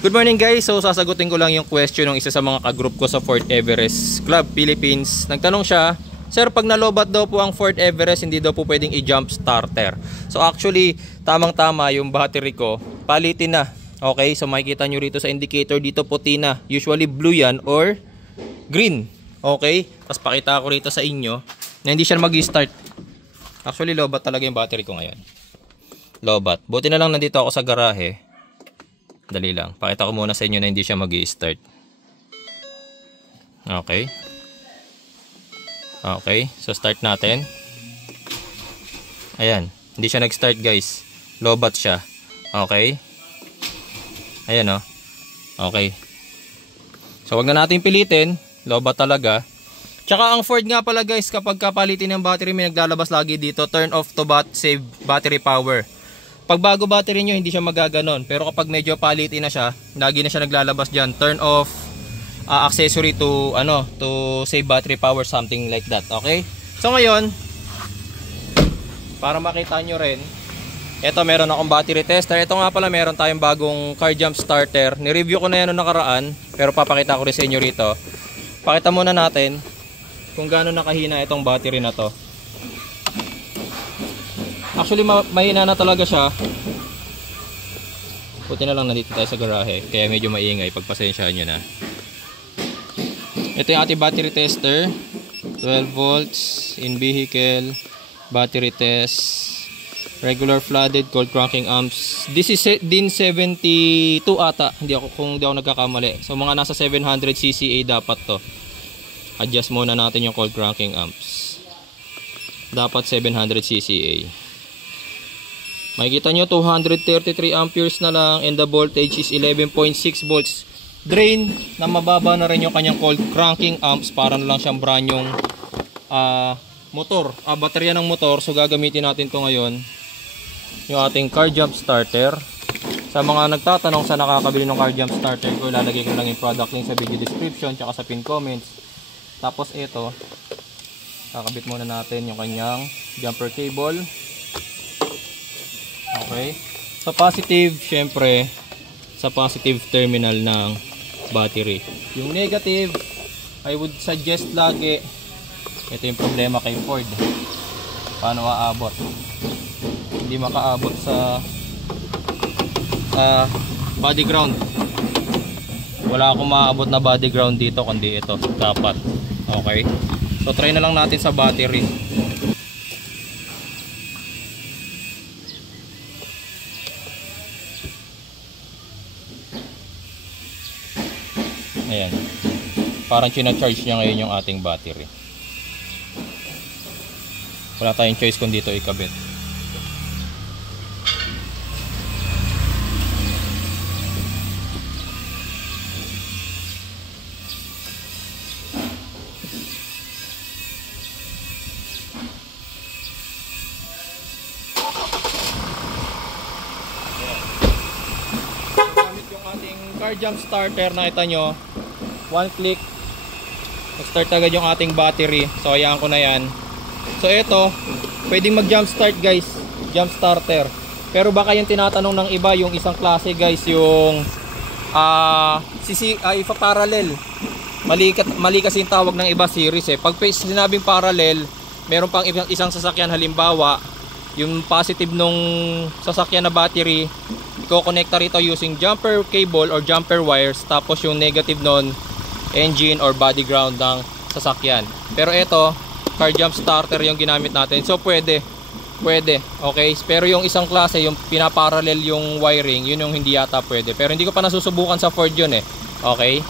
Good morning guys, so sasagutin ko lang yung question ng isa sa mga ka-group ko sa Fort Everest Club Philippines. Nagtanong siya, Sir, pag nalobat daw po ang Fort Everest, hindi daw po pwedeng i-jump starter. So actually, tamang-tama yung battery ko, palitin na. Okay, so makikita nyo rito sa indicator, dito puti na. Usually blue yan or green. Okay, tapos pakita ko rito sa inyo na hindi siya mag-start. Actually, lobat talaga yung battery ko ngayon. Lobat. Buti na lang nandito ako sa garahe. Dali lang. Pakita ko muna sa inyo na hindi siya mag-i-start. Okay. Okay. So, start natin. Ayan. Hindi siya nag-start, guys. Lobat siya. Okay. Ayan, oh. Okay. So, wag na natin pilitin. Lobat talaga. Tsaka, ang Ford nga pala, guys, kapag kapalitin ng battery, may naglalabas lagi dito. Turn off to save battery power. Pag bago battery nyo, hindi siya magaganon. Pero kapag medyo palitin na siya, lagi na siya naglalabas dyan. Turn off accessory to save battery power, something like that. Okay? So ngayon, para makita nyo rin, ito meron akong battery tester. Ito nga pala meron tayong bagong car jump starter. Ni-review ko na yan noong nakaraan, pero papakita ko rin sa inyo rito. Pakita muna natin kung gaano nakahina itong battery na to. Actually, mahina na talaga siya. Buti na lang nandito tayo sa garahe, kaya medyo maingay. Pagpasensyahan nyo na. Ito yung ating battery tester. 12 volts in vehicle. Battery test. Regular flooded cold cranking amps. This is DIN 72 ata. Kung hindi ako nagkakamali. So mga nasa 700 cca dapat to. Adjust muna natin yung cold cranking amps. Dapat 700 cca. Makikita nyo 233 amperes na lang and the voltage is 11.6 volts. Drain na mababa na rin yung kanyang cold cranking amps para na lang siyang brand yung motor, baterya ng motor. So gagamitin natin to ngayon, yung ating car jump starter. Sa mga nagtatanong sa nakakabili ng car jump starter ko, ilalagay ko lang yung product link sa video description tsaka sa pin comments. Tapos ito, kakabit muna natin yung kanyang jumper cable. Okay. Sa positive, syempre, sa positive terminal ng battery. Yung negative, I would suggest lagi, ito yung problema kay Ford. Paano aabot? Hindi makaabot sa body ground. Wala akong maabot na body ground dito, kundi ito. Dapat. Okay. So, try na lang natin sa battery. Ayan. Parang china-charge niya ngayon yung ating battery. Wala tayong choice kung dito ikabit. Gamit yung ating car jump starter, nakita nyo. One click, start agad yung ating battery. So hayaan ko na yan. So ito, pwedeng mag jump start guys, jump starter. Pero baka yung tinatanong ng iba, yung isang klase guys, yung ipa-parallel. Mali kasi yung tawag ng iba, series eh. Pag sinabing parallel, meron pang isang sasakyan, halimbawa yung positive nung sasakyan na battery, i-connecta rito using jumper cable or jumper wires. Tapos yung negative nun, engine or body ground ng sasakyan. Pero ito, car jump starter yung ginamit natin. So pwede. Okay. Pero yung isang klase, yung pinaparallel yung wiring, yun yung hindi yata pwede. Pero hindi ko pa nasusubukan sa Ford yun eh. Okay.